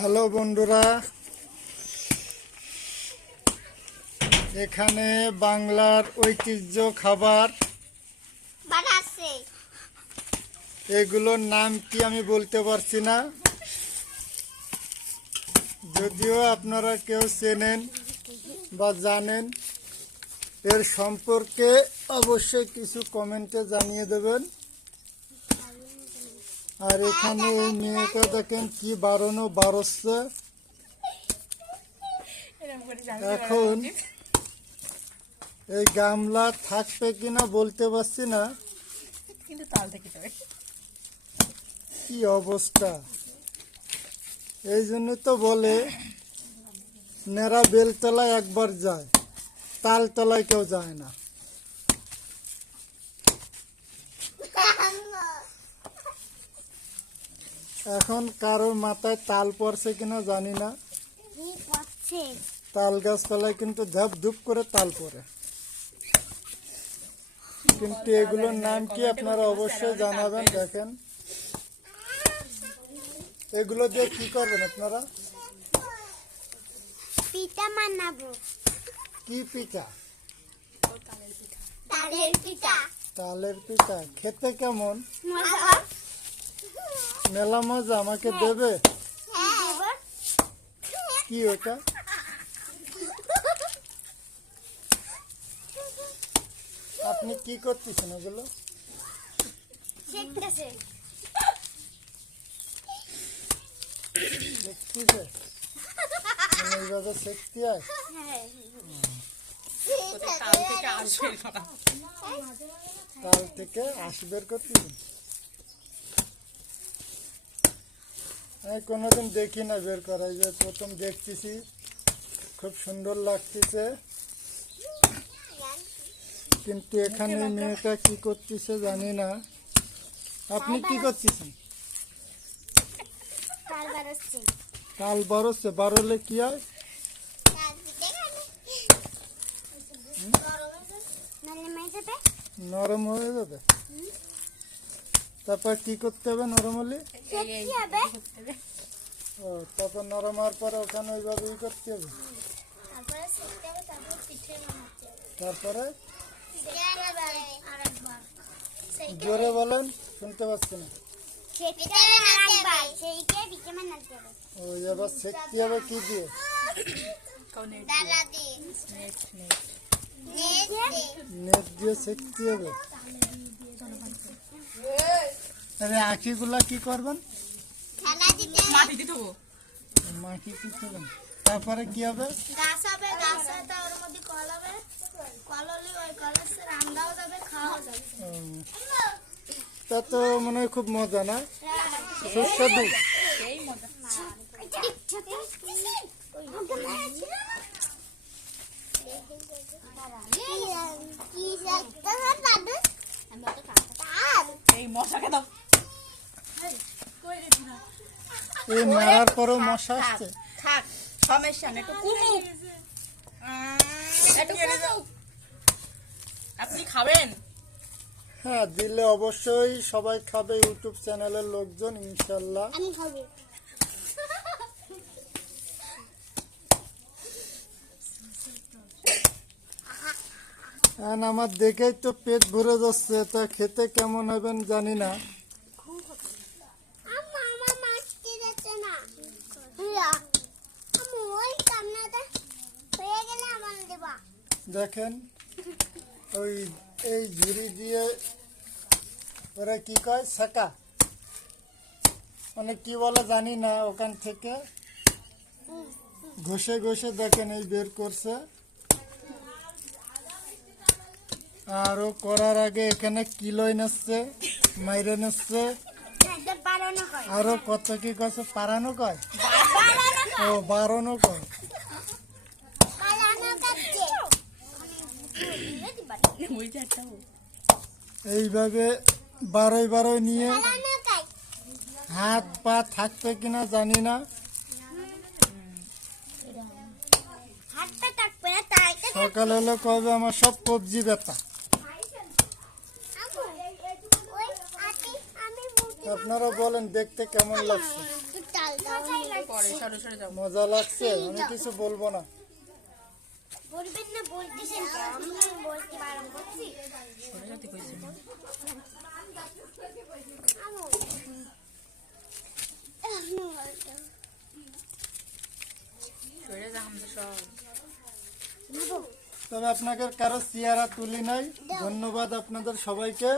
Hello বন্ধুরা, এখানে বাংলার ঐতিহ্য খাবার বানাচ্ছে। এগুলোর নাম কি আমি বলতে পারছি না, যদিও আপনারা কেউ চেনেন বা জানেন এর সম্পর্কে অবশ্যই কিছু কমেন্টে জানিয়ে দেবেন। আর এখানে এই মেয়েটা দেখেন কি বাড়ছে। এখন এই গামলা থাকবে কিনা বলতে পারছি না, কিন্তু তাল থেকে যাবে। কি অবস্থা। এই জন্য তো বলে নেড়া বেলতলায় একবার যায়, তালতলায় কেউ যায় না। এখন কারোর মাথায় তাল পড়ছে কিনা জানি না, তাল গাছ তলায় কিন্তু ধাপ ধুপ করে তাল পড়ে। কিন্তু এগুলোর নাম কি আপনারা অবশ্যই জানাবেন। দেখেন এগুলো দিয়ে কি করবেন আপনারা? পিঠা বানাবো। কি পিঠা? তালের পিঠা। তালের পিঠা খেতে কেমন? মজা। মেলা মজা। আমাকে দেবে? হ্যাঁ। কি ওটা? আপনি কি করতেছেন ওগুলো? শিখতেছে। দেখতেছে এইভাবে শিখতে হয়। হ্যাঁ। তাল থেকে আসবে না। তাল থেকে আঁশ বের করতেছেন? আমি কোনোদিন দেখি না বের করা, এই যে প্রথম দেখতেছি, খুব সুন্দর লাগতেছে। কিন্তু এখানে মেয়েটা কি করতেছে জানি না। আপনি কি করতেছেন? তাল বানাচ্ছে। তাল বাড়ছে, বাড়লে কি হয়? নরম হয়ে যাবে। তারপর কি করতে হবে নরম হলে? ও, তারপর নরম হওয়ার পরে ওখানে ওইভাবে ই করতে হবে। তারপরে জোরে বলেন, শুনতে পাচ্ছি না। ওই এবার সেকতে হবে কি দিয়ে? নেট দিয়ে সেকতে হবে। আরে আঁকিগুলা কি করবেন? মাটি দিয়ে দেবো। মাটি কি করবেন? তারপরে কি হবে? গাছ হবে, গাছ হবে, ওর মধ্যে কল হবে, কল হলে ওই কলের রান্নাও যাবে, খাওয়া যাবে। তা তো মনে হয় খুব মজা না? সুস্বাদু। এই মজা। এই মশাকে দাও। এই মারার পরেও মশা আসছে। থাক, সমস্যা নেই, একটু কুমুক। একটু কুমুক। আপনি খাবেন? হ্যাঁ, দিলে অবশ্যই সবাই খাবে, ইউটিউব চ্যানেলের লোকজন ইনশাল্লাহ। আমি খাবো। আমার দেখেই তো পেট ভরে যাচ্ছে, তা খেতে কেমন হবেন জানি না। আমার মাছকে যাচ্ছে না। আমি ওই কান্নাটা হয়ে গেলে আমার দেবা। দেখেন ওই এই ঝুড়ি দিয়ে ওরা কি কয়, সেকা মানে কি বলে জানি না, ওখান থেকে ঘষে ঘষে দেখেন এই বের করছে। আর ও করার আগে এখানে কিলোই নিচ্ছে, মাইরে নিচ্ছে, বাড়ানো হয়। আরো কত কি কাছে পারানো কয়, ও বাড়ানো কয়। বাড়ানো কাটছে। ওই যে একটা এইভাবে বারোই নিয়ে বাড়ানো কাট। হাত পা থাকবে কিনা জানি না। হাতটা কাটবে না, তাই সকাল হলে কবে আমার সব কবজি ব্যথা। আপনারা বলেন দেখতে কেমন লাগছে? তাল পরে সরে সরে যাও। মজা লাগছে, আমি কিছু বলবো না। বলবেন না, বলতেছেন তো, আমি বলতে বারণ করছি। সরে যেতে কইছি। সরে যা হামজা সব। তবে আপনাকে কারো চেহারা তুলি নাই। ধন্যবাদ আপনাদের সবাইকে।